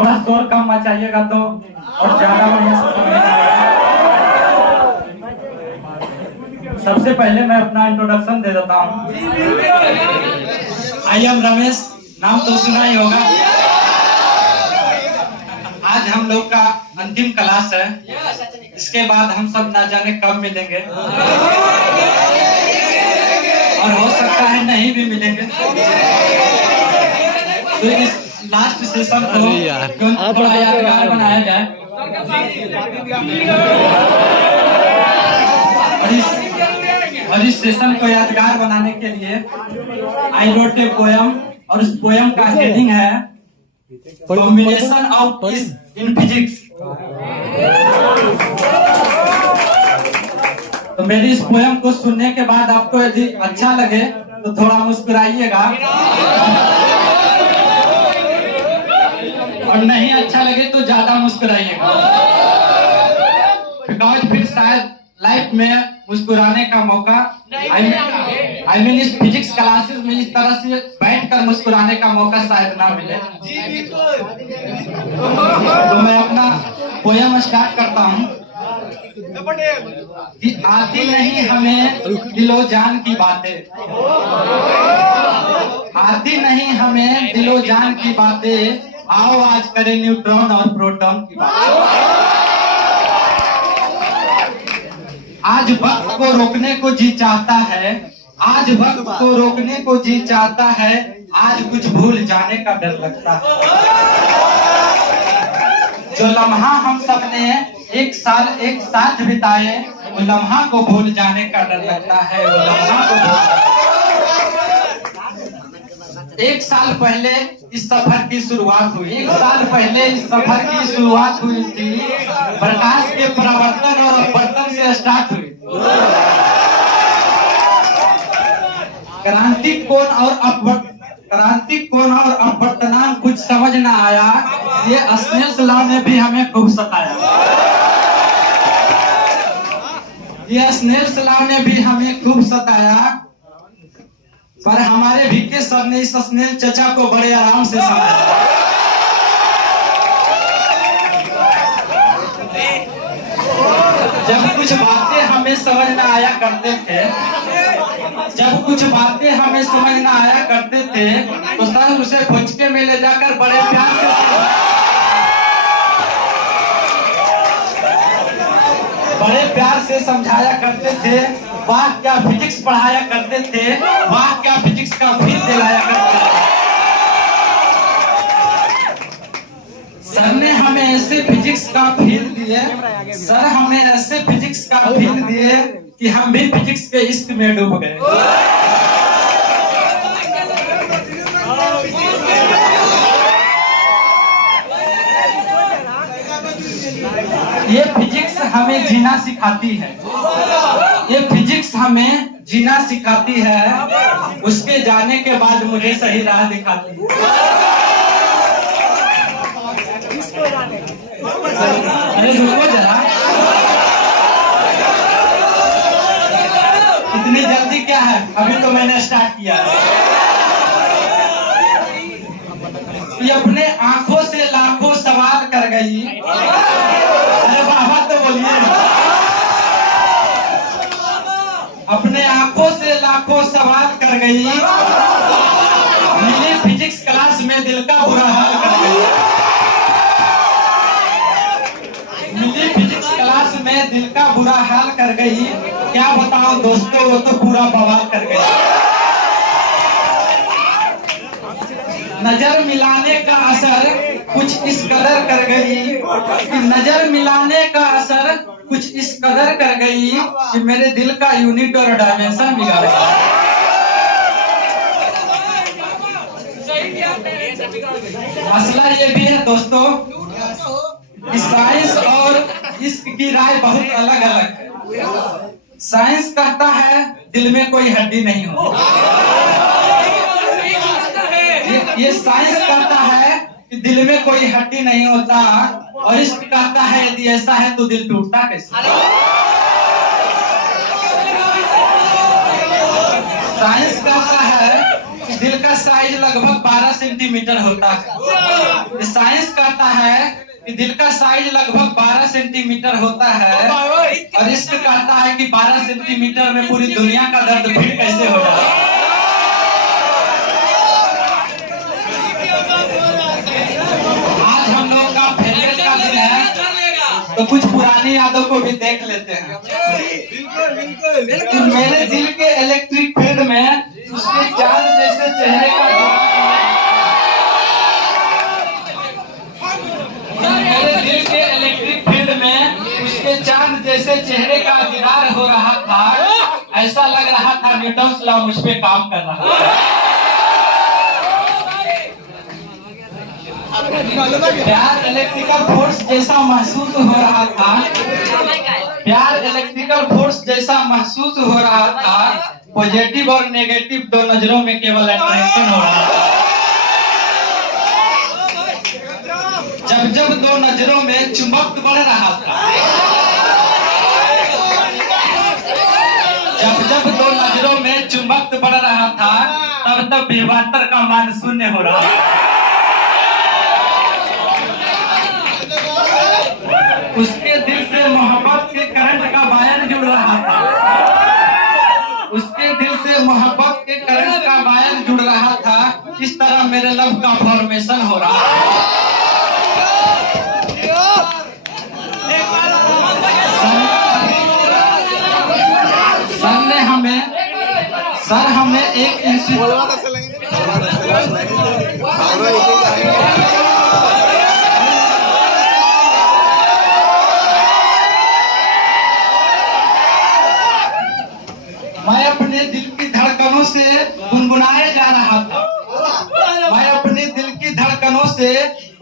थोड़ा शोर कम मचाइएगा तो और ज्यादा बढ़िया से समझ में आएगा। सबसे पहले मैं अपना इंट्रोडक्शन दे देता हूँ। आई एम रमेश, नाम तो सुना ही होगा। आज हम लोग का अंतिम क्लास है, इसके बाद हम सब ना जाने कब मिलेंगे और हो सकता है नहीं भी मिलेंगे। तो इस लास्ट सेशन को थोड़ा यादगार बनाया जाए और इस सेशन को यादगार बनाने के लिए आई रोट ए पोयम, और उस पोयम का हेडिंग है combination of peace in physics. तो मेरी इस पोयम को सुनने के बाद आपको यदि अच्छा लगे तो थोड़ा मुस्कुराइएगा, और नहीं अच्छा लगे तो ज्यादा मुस्कुराइएगा, बिकॉज फिर शायद लाइफ में मुस्कुराने का मौका आई मीन इस फिजिक्स क्लासेस में इस तरह से बैठकर मुस्कुराने का मौका शायद ना मिले। तो मैं अपना पोयम स्टार्ट करता हूँ कि आती नहीं हमें दिलो जान की बातें, आती नहीं हमें दिलो जान की बातें, आओ आज करें न्यूट्रॉन और प्रोटॉन की बात। आज वक्त को रोकने को जी चाहता है, आज वक्त को रोकने को जी चाहता है, आज कुछ भूल जाने का डर लगता है। जो लम्हा हम सबने एक साल एक साथ बिताए, वो लम्हा को भूल जाने का डर लगता है, वो लम्हा को एक साल पहले इस सफर की शुरुआत हुई, एक साल पहले इस सफर की शुरुआत हुई थी, प्रकाश के प्रवर्तन और अपवर्तन से स्टार्ट हुई। क्रांति कोण और अपवर्तनांक कुछ समझ ना आया, ये स्नेल्स लॉ ने भी हमें खूब सताया, ये स्नेल्स लॉ ने भी हमें खूब सताया, पर हमारे भिक्के सर ने इस स्नेल चचा को बड़े आराम से समझाया। जब कुछ बातें हमें समझ न आया करते थे, जब कुछ बातें हमें समझ न आया करते थे, तो सर उसे फुचके में ले जाकर बड़े प्यार से समझाया करते थे। वाह क्या फिजिक्स पढ़ाया करते थे, वाह क्या फिजिक्स का फील दिलाया करते थे। सर ने हमें ऐसे फिजिक्स का फील दिए, सर हमें ऐसे फिजिक्स का फील दिए कि हम भी फिजिक्स के इश्क में डूब गए। ये फिजिक्स हमें जीना सिखाती है, ये फिजिक्स हमें जीना सिखाती है, उसके जाने के बाद मुझे सही राह दिखाती है। अरे रुको जरा, इतनी जल्दी क्या है, अभी तो मैंने स्टार्ट किया है। ये अपने आंखों से लाखों सवाल कर गई, अरे बाबा तो बोलिए, अपने आंखों से लाखों सवाल कर गई, मेरी फिजिक्स क्लास में दिल का बुरा हाल कर गई, मेरी फिजिक्स क्लास में दिल का बुरा हाल कर गई। क्या बताऊं दोस्तों, वो तो पूरा बवाल कर गई। नजर मिलाने का असर कुछ इस कदर कर गई, कि नजर मिलाने का असर कुछ इस कदर कर गई कि मेरे दिल का यूनिट और डायमेंशन बिगाड़ गया। मसला ये भी है दोस्तों, साइंस और इश्क की राय बहुत अलग अलग है। साइंस कहता है दिल में कोई हड्डी नहीं होती, ये साइंस कहता है कि दिल में कोई हड्डी नहीं होता, और इश्क कहता है यदि ऐसा है तो दिल टूटता कैसे। साइंस कहता है कि दिल का साइज लगभग 12 सेंटीमीटर होता है, साइंस कहता कि दिल का साइज लगभग 12 सेंटीमीटर होता है और इश्क कहता है कि 12 सेंटीमीटर में पूरी दुनिया का दर्द फिर कैसे हो जाए। आज हम लोग का फेवरेट का दिन है तो कुछ पुरानी यादों को भी देख लेते हैं। बिल्कुल मेरे दिल के इलेक्ट्रिक फील्ड में उसके चांद जैसे चेहरे का मेरे दिल के इलेक्ट्रिक फील्ड में उसके चांद जैसे चेहरे का दीदार हो रहा था। ऐसा लग रहा था न्यूटन्स लॉ मुझ पे काम कर रहा था। प्यार इलेक्ट्रिकल फोर्स जैसा महसूस हो रहा था। प्यार इलेक्ट्रिकल फोर्स जैसा महसूस हो रहा था। पॉजिटिव और नेगेटिव दो नजरों में केवल अट्रैक्शन हो रहा था। जब जब दो नजरों में चुंबक बढ़ रहा था। जब जब दो नजरों में चुंबक बढ़ रहा था तब तब विवातर का मान शून्य हो रहा था। उसके दिल से मोहब्बत के करंट का वायर जुड़ रहा था। उसके दिल से मोहब्बत के करंट का वायर जुड़ रहा था। इस तरह मेरे लव का फॉर्मेशन हो रहा था। सर हमें एक मैं अपने दिल की धड़कनों से गुनगुनाए जा रहा था। मैं अपने दिल की धड़कनों से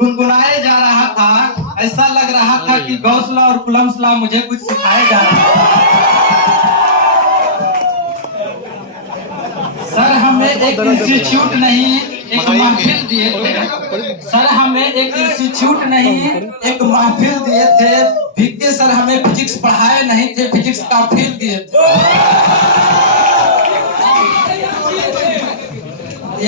गुनगुनाए जा रहा था। ऐसा लग रहा था कि गौसला और कुलमसला मुझे कुछ सिखाए जा रहा था। सर हमें एक इंस्टीट्यूट नहीं एक महफिल दिए थे। सर हमें एक इंस्टीट्यूट नहीं एक महफिल दिए थे। भिक्के सर हमें फिजिक्स पढ़ाए नहीं थे, फिजिक्स का फील दिए थे।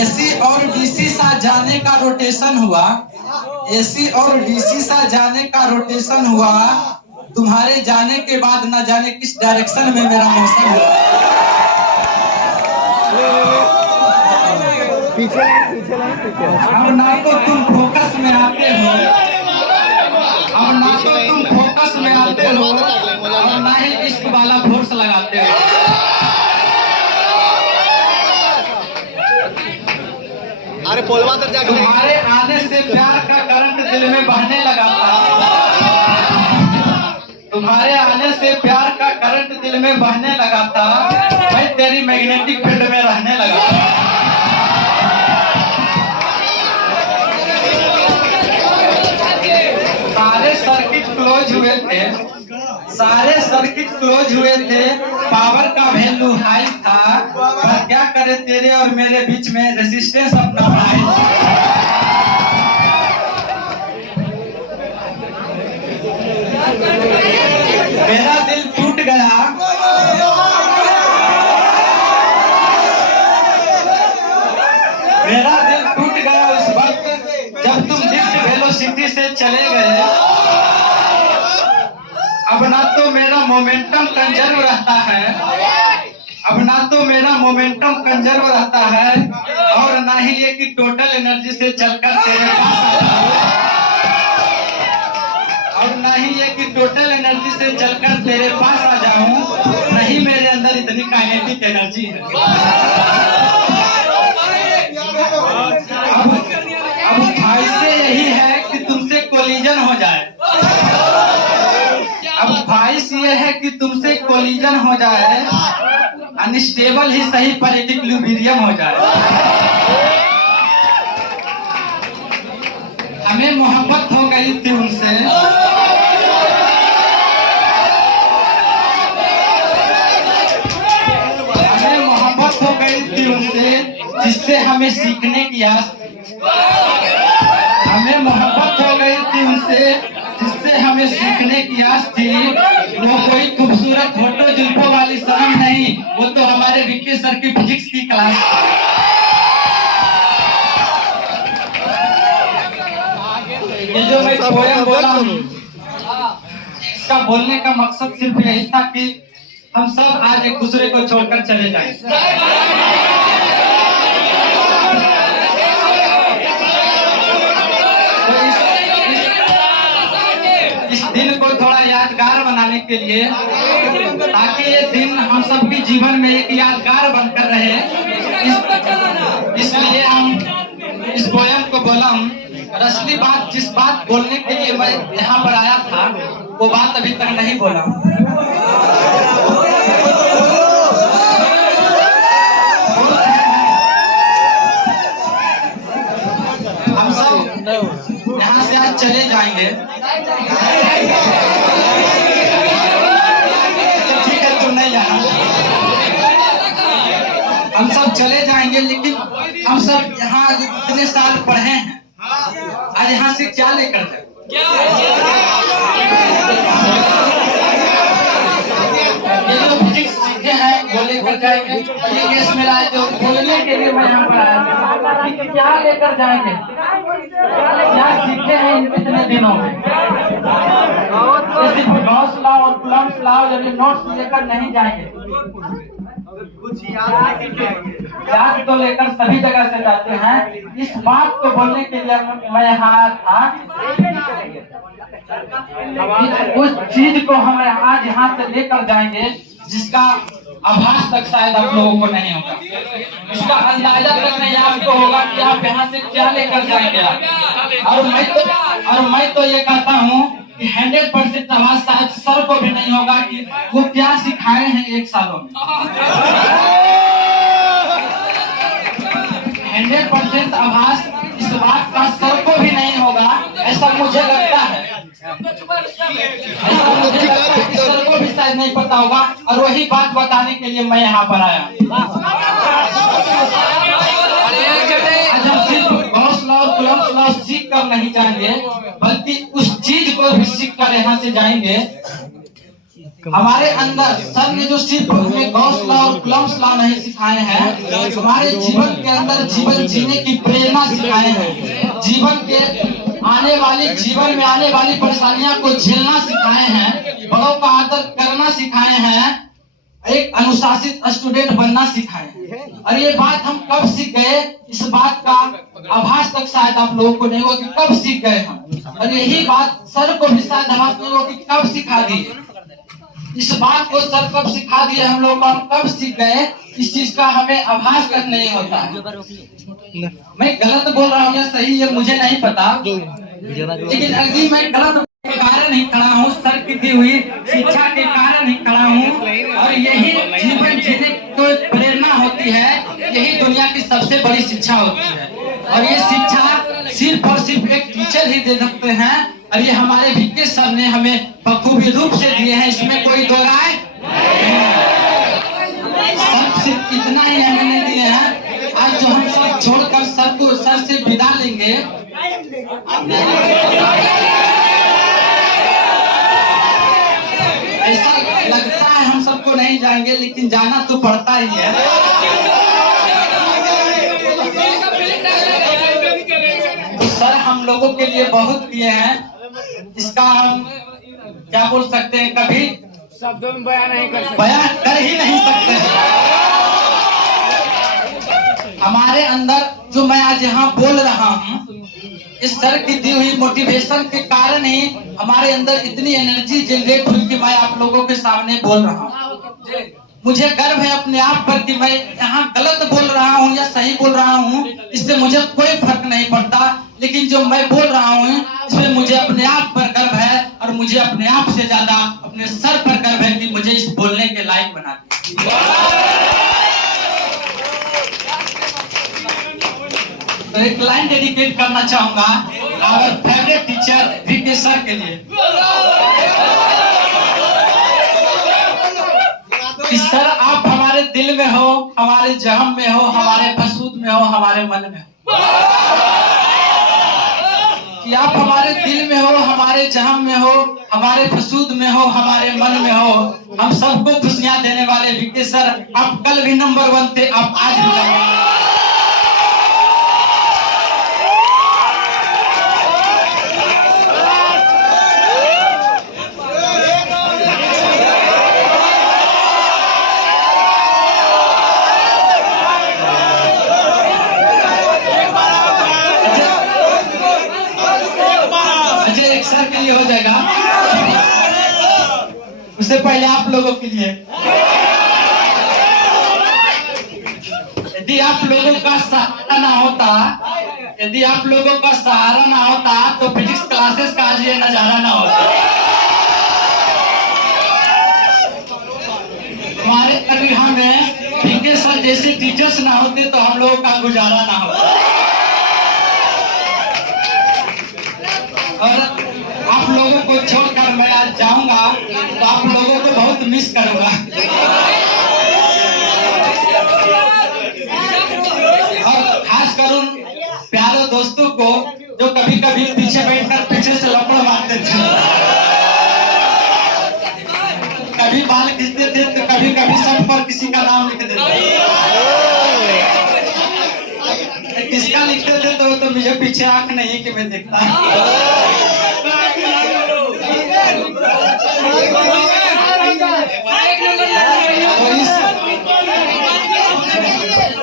एसी और डीसी सा जाने का रोटेशन हुआ। एसी और डीसी सा जाने का रोटेशन हुआ। तुम्हारे जाने के बाद न जाने किस डायरेक्शन में मेरा मोशन हुआ। अब ना तो तुम फोकस में आते हो, अब ना तो तुम फोकस में आते हो और ना ही इश्क वाला फोर्स लगाते हो। अरे पोलवा तक जाके तुम्हारे आने से प्यार का करंट दिल में बहने लगा था। तुम्हारे आने से प्यार का करंट दिल में बहने लगा था। मैं तेरी मैग्नेटिक फील्ड में रहने लगा था। सारे सर्किट क्लोज हुए थे। सारे सर्किट क्लोज हुए थे। पावर का वैल्यू हाई था। पर क्या करे तेरे और मेरे बीच में रेजिस्टेंस अपना हाई था। मेरा दिल टूट गया। मेरा दिल टूट गया उस वक्त जब तुम लिफ्ट वेलोसिटी से चले गए। अब ना तो मेरा मोमेंटम कंजर्व रहता है। अब ना तो मेरा मोमेंटम कंजर्व रहता है और ना ही ये कि टोटल एनर्जी से चलकर तेरे पास आता हूँ। और ना ही ये कि टोटल एनर्जी से चलकर तेरे पास आ जाऊं। नहीं मेरे अंदर इतनी काइनेटिक एनर्जी है। अब ख्वाहिशें यही है कि तुमसे कोलिजन हो जाए। अब ख्वाहिश ये है कि तुमसे कोलिजन हो जाए। अनस्टेबल ही सही पर इक्विलिब्रियम हो जाए। हमें मोहब्बत हो गई थी उनसे। हमें मोहब्बत हो गई थी उनसे जिससे हमें सीखने की आस। हमें मोहब्बत हो गई थी उनसे जिससे हमें सीखने की आस थी। वो कोई खूबसूरत फोटो जुल्फों वाली सनम नहीं, वो तो हमारे विक्की सर की फिजिक्स की क्लास। ये जो मैं पोयम बोला हूँ, इसका बोलने का मकसद सिर्फ यही था कि हम सब आज एक दूसरे को छोड़कर चले जाएं। तो इस दिन को थोड़ा यादगार बनाने के लिए, ताकि ये दिन हम सबके जीवन में एक यादगार बनकर रहे, इसलिए हम इस पोयम को बोला हूँ। और असली बात, जिस बात बोलने के लिए मैं यहाँ पर आया था, वो बात अभी तक नहीं बोला। हम सब यहाँ से आज चले जाएंगे। ठीक है, तू नहीं जाना। हम सब चले जाएंगे, लेकिन हम सब यहाँ इतने साल पढ़े हैं, आज यहाँ से क्या लेकर जाए? ये जो फिजिक्स सीखे हैं वो लेकर जाएंगे। ये केस में लाए जो बोलने के लिए मैं यहाँ पर आया था, कि क्या लेकर जाएंगे, क्या सीखे हैं इन कितने दिनों में? सिर्फ गॉस लॉ और कुलम्ब्स लॉ जब ये नोट्स लेकर नहीं जाएंगे, कुछ याद तो लेकर सभी जगह से जाते हैं। इस बात को बोलने के लिए मैं यहाँ था, उस चीज को हम आज यहाँ से लेकर जाएंगे जिसका आभास तक शायद आप लोगों को नहीं होगा, इसका अंदाजा तक नहीं आपको होगा कि आप यहाँ से क्या लेकर जाएंगे। और मैं तो ये कहता हूँ कि 100% आवाज शायद सर को भी नहीं होगा कि वो क्या सिखाए हैं 1 सालों में। 100% आभास इस बात का सर को भी नहीं होगा, ऐसा मुझे लगता है। ऐसा मुझे लगता है कि सर को भी शायद नहीं पता होगा, और वही बात बताने के लिए मैं यहाँ पर आया। आज हम सिर्फ गॉस लॉ और कुलम्ब्स लॉ सीख कर नहीं जाएंगे, बल्कि उस चीज को भी सीख कर यहाँ से जाएंगे। हमारे अंदर सर ने जो सिर्फ हमें गॉस लॉ और कुलम्ब्स लॉ नहीं सिखाए हैं, हमारे जीवन के अंदर जीवन जीने की प्रेरणा सिखाए हैं, जीवन में आने वाली परेशानियां को झेलना सिखाए हैं, बड़ों का आदर करना सिखाए हैं, एक अनुशासित स्टूडेंट बनना सिखाए हैं। और ये बात हम कब सीख गए, इस बात का आभास तक शायद आप लोगों को नहीं होगा कि कब सीख गए हम। और यही बात सर को भी शायद आभास नहीं होगा कि कब सिखा दी। इस बात को सर कब सिखा दिए हम लोग, हम कब सीख गए, इस चीज का हमें आभास तक नहीं होता है। मैं गलत बोल रहा हूँ या सही, ये मुझे नहीं पता, लेकिन अभी मैं गलत के कारण ही खड़ा हूँ, सर की दी हुई शिक्षा के कारण ही खड़ा हूँ। और यही जीवन जीने की प्रेरणा होती है, यही दुनिया की सबसे बड़ी शिक्षा होती है। और ये शिक्षा सिर्फ और सिर्फ एक टीचर ही दे सकते हैं, और ये हमारे वीके सर ने हमें बखूबी रूप से दिए हैं, इसमें कोई दो राय सिर्फ इतना ही हमें दिए हैं। आज जो हम सब छोड़कर सर से विदा लेंगे, ऐसा लगता है हम सबको नहीं जाएंगे, लेकिन जाना तो पड़ता ही है। तो सर हम लोगों के लिए बहुत किए हैं, इसका हम क्या बोल सकते हैं, कभी शब्दों में बयान कर ही नहीं सकते। हमारे अंदर जो मैं आज यहाँ बोल रहा हूँ, इस सर की दी हुई मोटिवेशन के कारण ही हमारे अंदर इतनी एनर्जी जनरेट हुई कि मैं आप लोगों के सामने बोल रहा हूँ। मुझे गर्व है अपने आप पर कि मैं यहाँ गलत बोल रहा हूँ या सही बोल रहा हूँ, इससे मुझे कोई फर्क नहीं पड़ता, लेकिन जो मैं बोल रहा हूँ इसमें मुझे अपने आप पर गर्व है, और मुझे अपने आप से ज्यादा अपने सर पर गर्व है कि मुझे इस बोलने के लायक बना दिया। तो एक लाइन डेडिकेट करना चाहूंगा और फेवरेट टीचर वीके सर के लिए कि सर आप हमारे दिल में हो, हमारे जहम में हो, हमारे बसूद में हो, हमारे मन में हो। कि आप हमारे दिल में हो, हमारे जहम में हो, हमारे बसूद में हो, हमारे मन में हो। हम सबको खुशियां देने वाले वीके सर, आप कल भी नंबर 1 थे, आप आज भी सर के लिए हो जाएगा, उससे पहले आप लोगों के लिए। यदि आप लोगों का सहारा ना होता, यदि आप लोगों का सहारा ना होता तो फिजिक्स क्लासेस का आज ये नजारा ना होता। हमारे करीब में फिंगे सर जैसे टीचर्स ना होते तो हम लोगों का गुजारा ना होता। और आप लोगों को छोड़कर मैं आज जाऊंगा तो आप लोगों को बहुत मिस करूंगा। और खास करूं प्यारे दोस्तों को जो कभी कभी पीछे बैठकर पीछे से लपड़ मारते थे, कभी बाल खींचते थे तो कभी कभी सर पर किसी का नाम लिख देते थे। किसका लिखते थे तो मुझे पीछे आंख नहीं कि मैं देखता।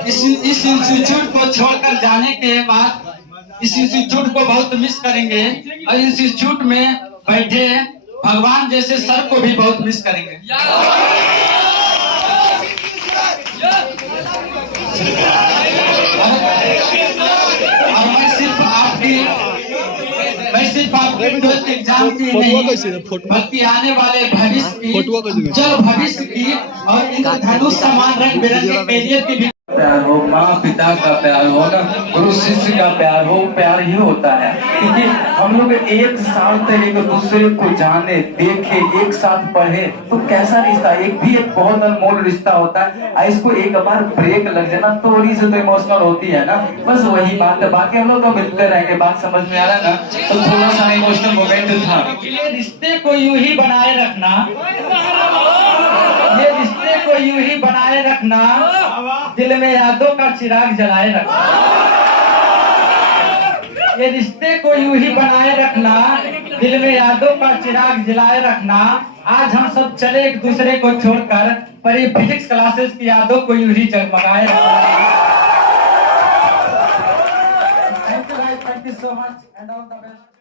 इस इंस्टीट्यूट को छोड़कर जाने के बाद इस इंस्टीट्यूट को बहुत मिस करेंगे और इस इंस्टीट्यूट में बैठे भगवान जैसे सर को भी बहुत मिस करेंगे। और मैं सिर्फ आपकी एग्जाम की नहीं बल्कि आने वाले भविष्य की, उज्जवल भविष्य की और इन धनुष समान रंग बिरंगे कैरियर की भी प्यार हो, माँ पिता का प्यार हो ना, गुरु शिष्य का प्यार हो, प्यार ही होता है। क्योंकि हम लोग एक साल तक एक दूसरे को जाने, देखे, एक साथ पढ़े तो कैसा रिश्ता, एक बहुत अनमोल रिश्ता होता है। इसको एक बार ब्रेक लग जाना थोड़ी सी तो इमोशनल होती है ना, बस वही बात है। बाकी हम लोग तो मिलते रहेंगे, बात समझ में आ रहा है ना, तो थोड़ा सा इमोशनल मोमेंट था। ये रिश्ते को यूं ही बनाए रखना, ये रिश्ते को यूं ही बनाए रखना, दिल में यादों का चिराग जलाए रखना। ये रिश्ते को यूं ही बनाए रखना, दिल में यादों का चिराग जलाए रखना। आज हम सब चले एक दूसरे को छोड़कर, पर ये फिजिक्स क्लासेस की यादों को यूं ही जगमगाए रखना। Thank you so much and all the best.